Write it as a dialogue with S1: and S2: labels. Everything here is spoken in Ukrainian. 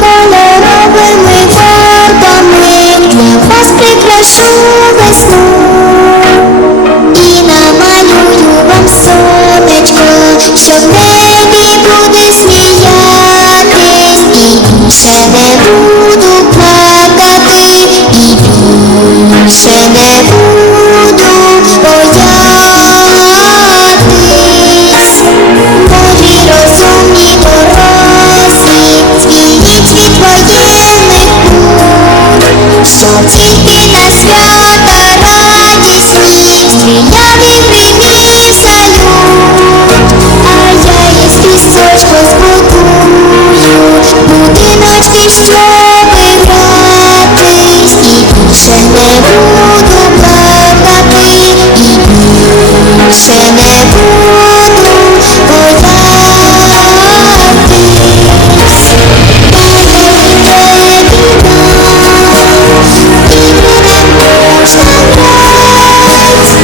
S1: кольоровими фарбами. Для вас прикрашу весну. І намалюю вам сонечко, що в небі буде сміятись. І більше не. Close the lights